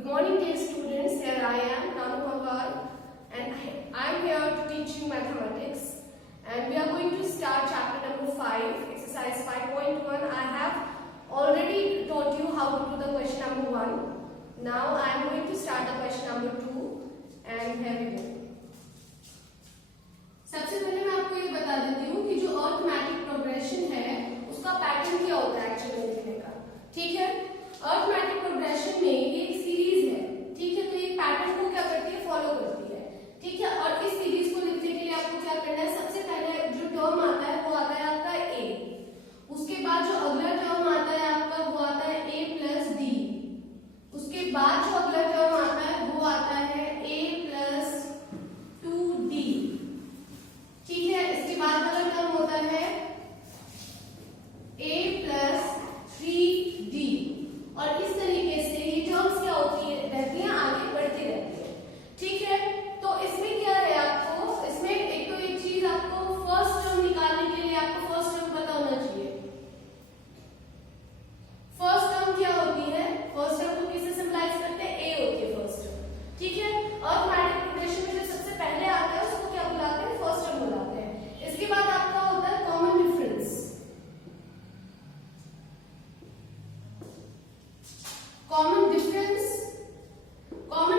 Good morning, dear students. Here I am, Nanu Pawar, and I am here to teach you mathematics. And we are going to start chapter number 5, exercise 5.1. I have already taught you how to do the question number 1. Now I am going to start the question number 2, and here we go. सबसे पहले मैं आपको ये बता देती हूँ कि जो अर्थमेटिक प्रोग्रेशन है उसका पैटर्न क्या होता है एक्चुअली लिखने का. ठीक है, अर्थमेटिक प्रोग्रेशन में ये एक सीरीज है. ठीक है, तो ये पैटर्न को क्या करती है, फॉलो करती है. ठीक है, और इस सीरीज को लिखने के लिए आपको क्या करना है, सबसे पहले जो टर्म आता है वो आता है आपका a. उसके बाद जो अगला टर्म आता है आपका वो आता है a प्लस डी. उसके बाद जो अगला टर्म आता है वो आता है a प्लस 2d. ठीक है, इसके बाद वाला टर्म होता है a प्लस 3d. और इस तरीके से ये टर्म्स क्या होती है, रहती हैं, आगे बढ़ती रहती है. ठीक है, तो इसमें क्या है, आपको इसमें एक तो एक चीज आपको फर्स्ट टर्म निकालने के लिए आपको फर्स्ट टर्म पता होना चाहिए. फर्स्ट टर्म क्या होती है, फर्स्ट टर्म को किससे सिंबलाइज करते हैं, a होती है फर्स्ट टर्म. ठीक है, अर्थमेटिक प्रोग्रेशन में जो सबसे पहले आता है उसको क्या बुलाते हैं, फर्स्ट टर्म बुलाते हैं. इसके बाद आपका होता है कॉमन डिफरेंस. कॉमन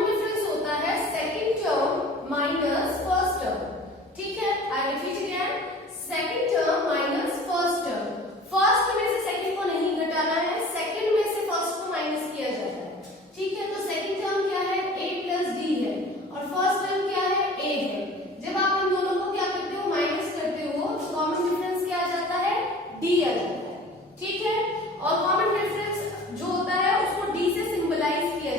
डिफरेंस होता है second term minus first term. ठीक है, I repeat again, second term minus first term. First में से सेकंड को नहीं घटाना है, सेकंड में से फर्स्ट को माइनस किया जाता है. ठीक है, तो सेकंड टर्म क्या है, a प्लस डी है, और फर्स्ट टर्म क्या है, a है. जब आप इन दोनों को क्या करते हो, माइनस करते हो, तो कॉमन डिफरेंस क्या आ जाता है, d आ जाता है. ठीक है, और कॉमन डिफरेंस जो होता है उसको d से सिंबलाइज किया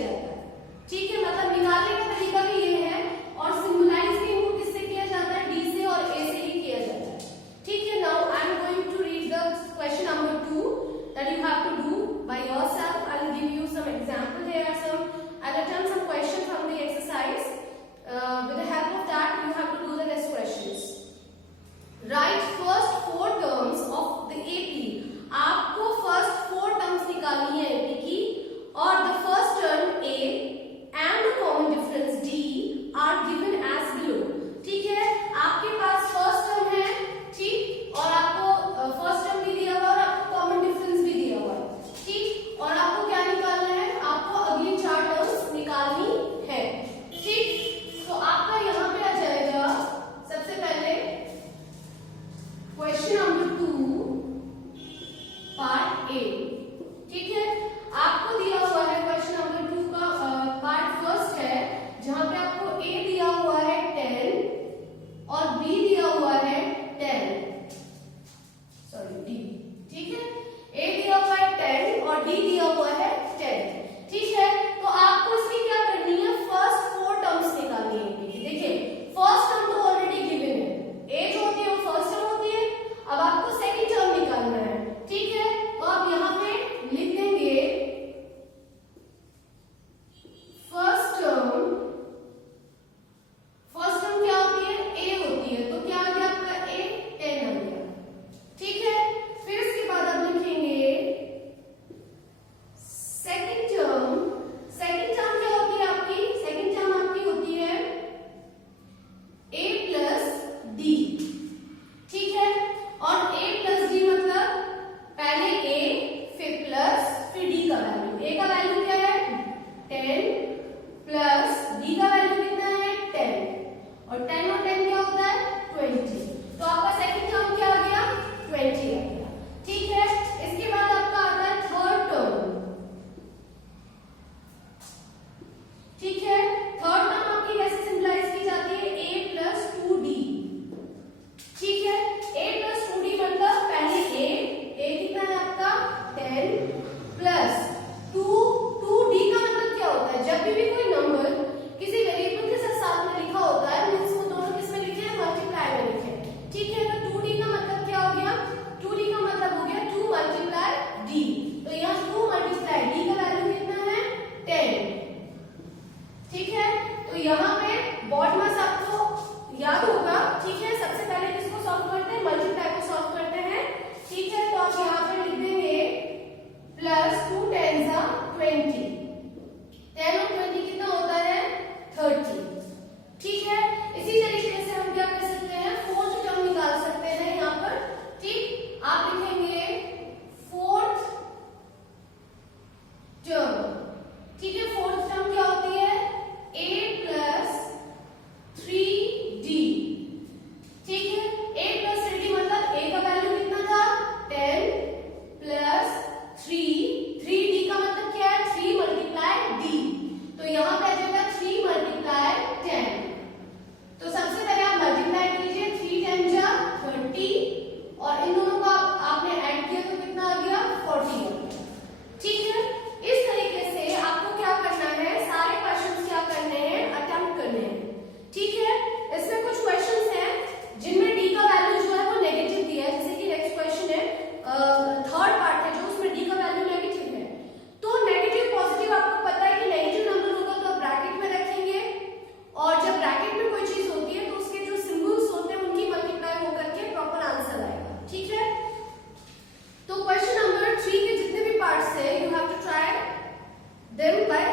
देम बाय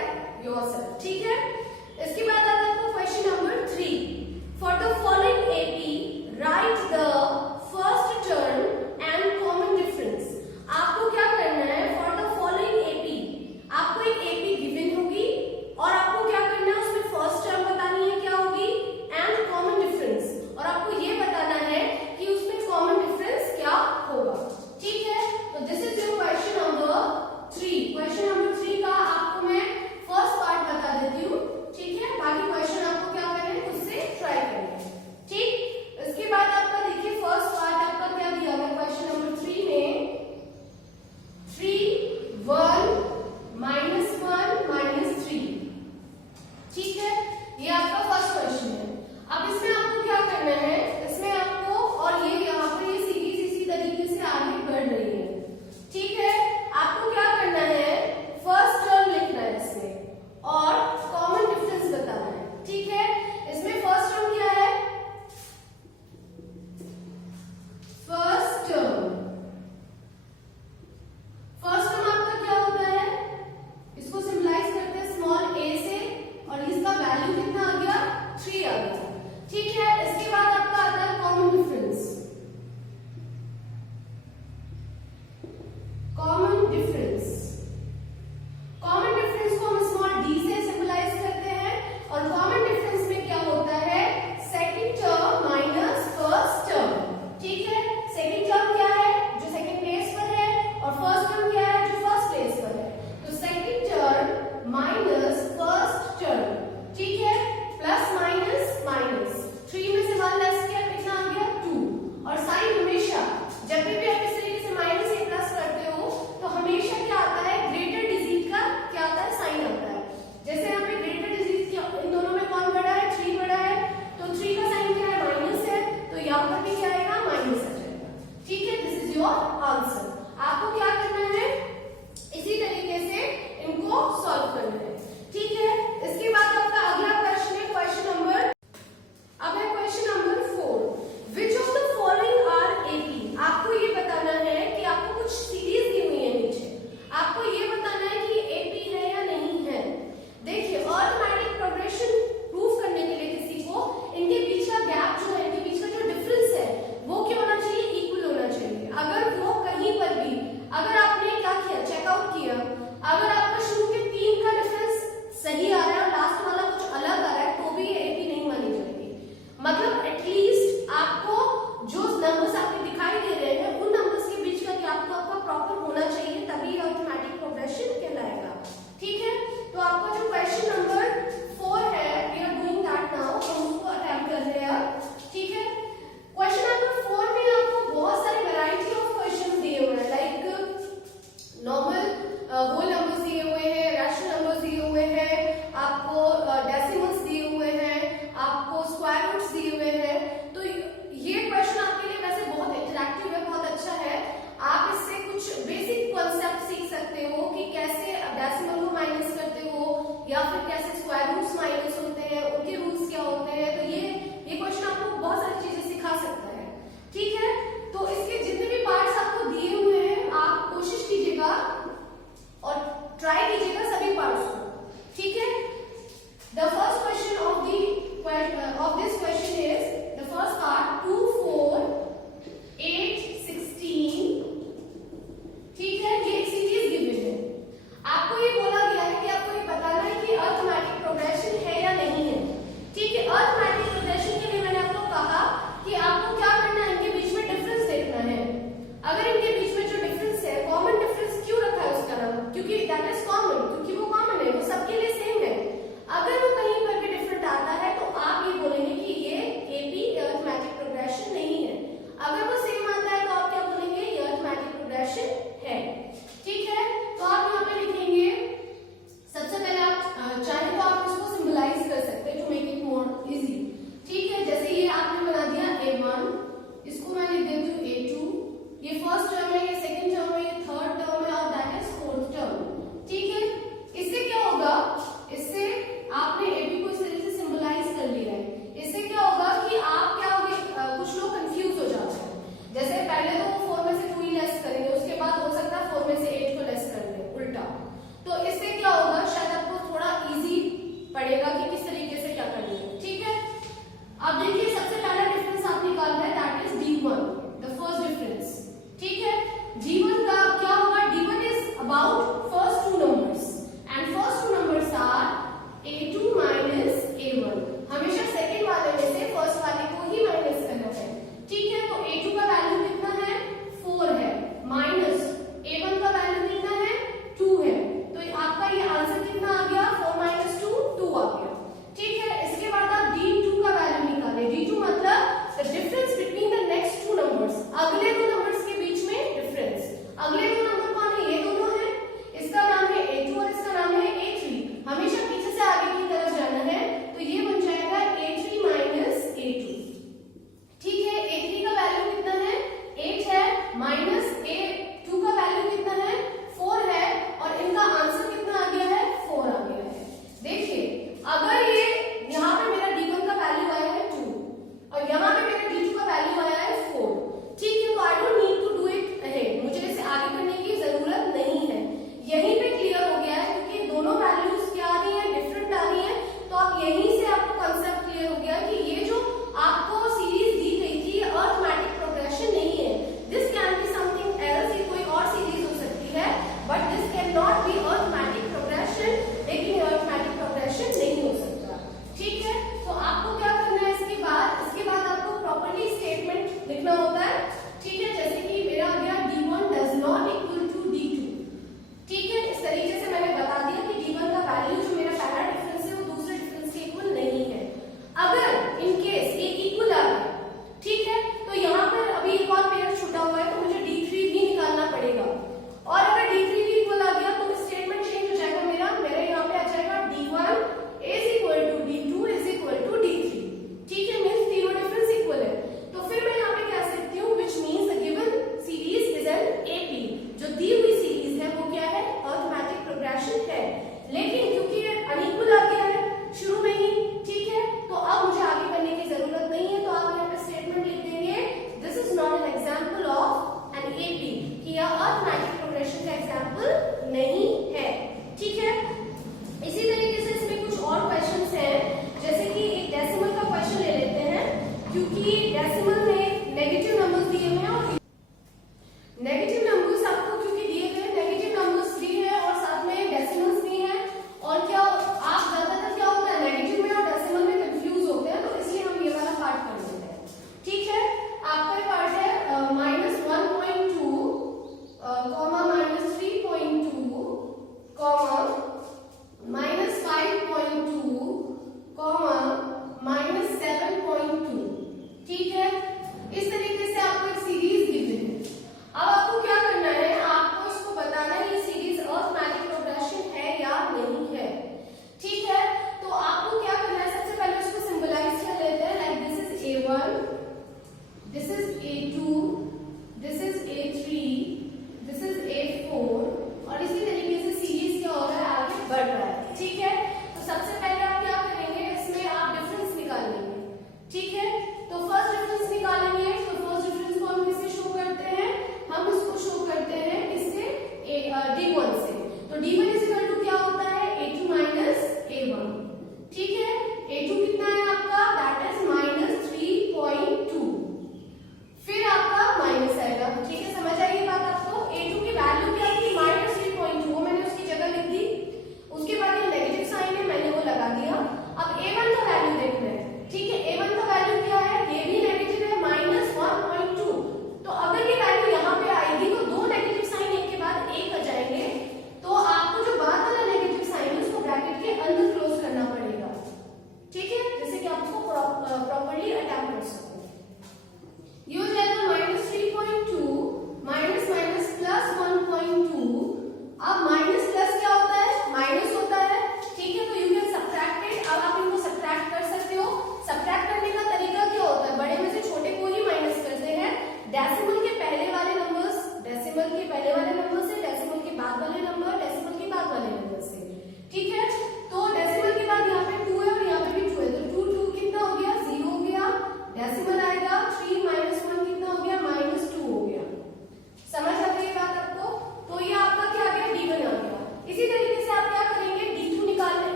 योरसेल्फ, ठीक है। इसके बाद आता है आपको question number 3। For the following AP right the first term and common difference. आपको क्या करना है, फॉर द फॉलोइंग एपी, आपको एक एपी गिवन होगी और आपको क्या करना है, उसमें फर्स्ट टर्म बतानी है क्या होगी एंड कॉमन डिफरेंस, और आपको ये बताना है कि उसमें कॉमन डिफरेंस क्या होगा, ठीक है। तो this is your question number 3। Question number 3 का आपको मैं फर्स्ट पार्ट बता देती हूँ, ठीक है। बाकी क्वेश्चन आपको क्या करना है, खुद से ट्राई करना है, ठीक। इसके बाद आपका देखिए फर्स्ट पार्ट आपका क्या दिया हुआ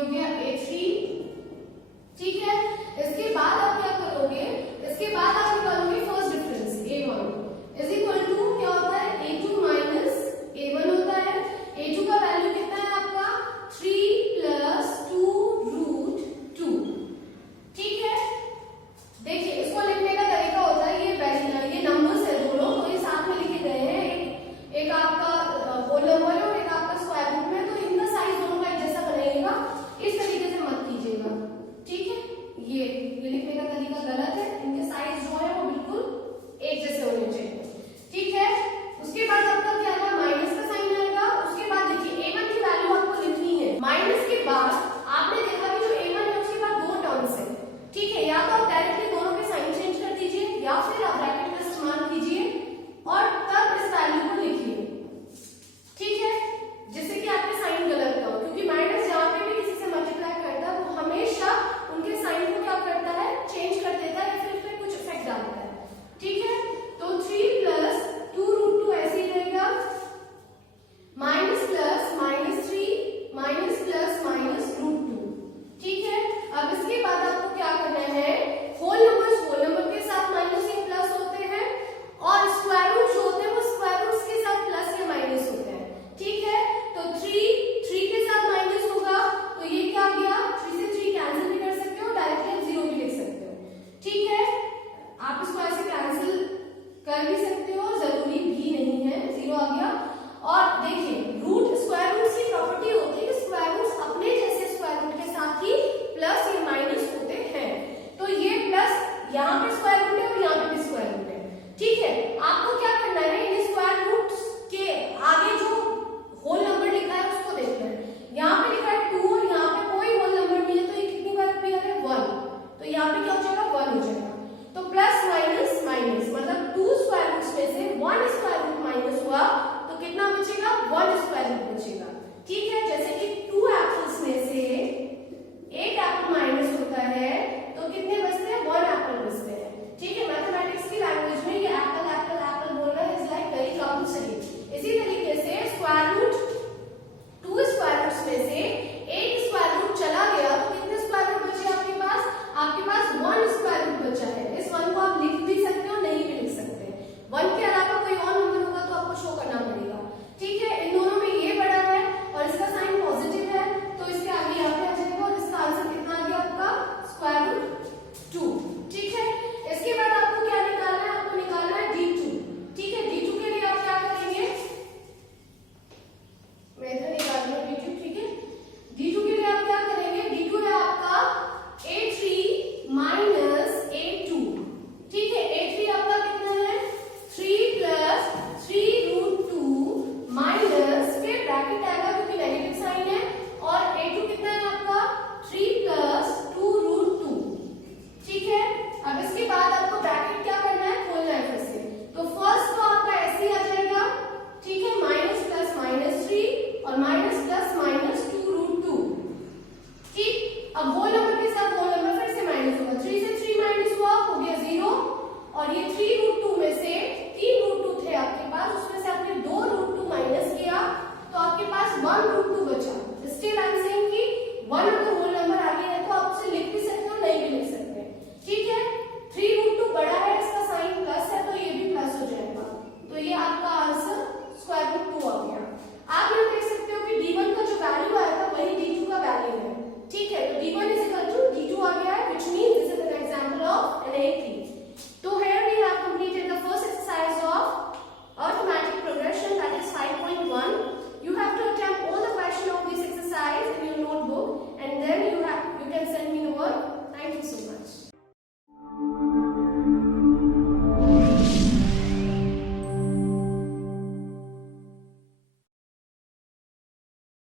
हो गया A3, ठीक है। इसके बाद आप क्या करोगे, इसके बाद आप निकालोगे first difference A1 is equal to क्या होता है A2 माइनस A1 होता है। A2 का वैल्यू कितना है आपका 3 प्लस 2 रूट 2, ठीक है। देखिए इसको लिखने का तरीका होता है, ये नंबर्स है दोनों, तो ये साथ में लिखे गए हैं। एक आपका होल नंबर है और एक आपका स्क्वायर रूट में, तो इनका साइज दोनों का एक जैसा बनाइएगा, इस तरीके से मत कीजिएगा, ठीक है। ये लिखने का तरीका गलत है, इनके साइज जो है वो बिल्कुल एक जैसे होने चाहिए, ठीक है। उसके बाद आपका क्या आएगा, माइनस का साइन आएगा। उसके बाद देखिए A1 की वैल्यू आपको लिखनी है। माइनस के बाद आपने देखा कि जो A1 है उसके बाद दो टर्म्स है, ठीक है। या तो आप डायरेक्टली दोनों के साइन चेंज कर दीजिए या फिर आप ब्रैकेट का इस्तेमाल कीजिए और तब इस वैल्यू को लिखिए, ठीक है, जिससे कि आपके साइन गलत ना हो, क्योंकि माइनस जहां पे भी किसी से मल्टीप्लाई करता है वो हमेशा उनके साइन को क्या करता है, चेंज कर देता है या फिर उसमें कुछ इफेक्ट डालता है, ठीक है। तो 3 प्लस 2 रूट 2 ऐसे ही रहेगा, minus plus minus 3 minus plus minus root 2, ठीक है। अब इसके बाद आपको क्या करना है, होल नंबर के साथ माइनस या प्लस होते हैं और स्क्वायर रूट जो होते हैं वो स्क्वायर रूट्स के साथ प्लस या माइनस होते हैं, ठीक है। तो 3 के साथ माइनस होगा तो ये क्या आ गया, 3 से 3 कैंसिल भी कर सकते हो, डायरेक्टली आप 0 भी लिख सकते हो, ठीक है। आप इसको ऐसे कैंसिल कर भी सकते हो, जरूरी भी नहीं है, 0 आ गया। और देखिए रूट स्क्वायर रूट्स की प्रॉपर्टी होती है कि स्क्वायर रूट्स अपने जैसे स्क्वायर रूट के साथ ही प्लस या माइनस होते हैं, तो ये प्लस यहाँ पे स्क्वायर रूट है और यहाँ पे भी स्क्वायर रूट है, ठीक है। आपको क्या करना है, इन स्क्वायर रूट्स के आगे जो होल नंबर लिखा है उसको देखना है। यहाँ पे लिखा है 2 और यहाँ पे कोई होल नंबर नहीं है, तो ये कितनी बार अपीयर है 1, तो यहाँ पे क्या हो जाएगा 1 हो जाएगा। तो प्लस माइनस माइनस मतलब 2 स्क्वायर रूट्स में से 1 स्क्वायर रूट माइनस हुआ तो कितना बचेगा, 1 स्क्वायर रूट बचेगा, ठीक है। जैसे कि 2 एप्पल्स में से 1 एप्पल माइनस होता है तो कितने बचते हैं, 1 एप्पल बचते हैं, ठीक है। मैथमेटिक्स की लैंग्वेज में ये एप्पल एप्पल एप्पल बोलना इज लाइक वेरी कंपल्सरी। इसी तरीके से स्क्वायर रूट 2 स्क्वायर रूट्स में से 1 स्क्वायर रूट चला गया तो कितने स्क्वायर रूट बचे आपके पास, आपके पास 1 स्क्वायर रूट बचा है। इस 1 को आप लिख भी सकते हो, नहीं भी लिख सकते, 1 के अलावा कोई और नंबर होगा तो आपको शो करना पड़ेगा, ठीक है। इन दोनों में ये बड़ा है और इसका साइन पॉजिटिव है, तो इसके आगे यहाँ पे आ जाएगा और इसका आंसर कितना आ गया आपका स्क्वायर रूट 2, ठीक है। इसके बाद आपको क्या निकालना है, आपको निकालना है D2, ठीक है। D2 के लिए आप क्या करेंगे, मैं इधर निकाल रही हूँ D2, ठीक है। D2 के लिए आप क्या करेंगे, D2 है आपका A3 माइनस A2, ठीक है। A3 आपका कितना है 3 प्लस 3 रूट 2 माइनस, फिर ब्रैकेट आएगा क्योंकि नेगेटिव साइन है, और A2 कितना है आपका 3 प्लस 2 रूट 2, ठीक है। अब इसके बाद आपको ब्रैकेट क्या करना है, खोलना है फिर से, तो फर्स्ट तो आपका ऐसे ही आ जाएगा, ठीक है, माइनस प्लस माइनस 3 और माइनस प्लस माइनस 2 रूट 2, ठीक। अब होल नंबर के साथ होल नंबर फिर से माइनस होगा, 3 से 3 माइनस हुआ, हो गया 0, और ये 3 रूट 2 में से 3 रूट 2 थे आपके पास, उसमें से आपने 2 रूट 2 माइनस किया तो आपके पास 1 रूट 2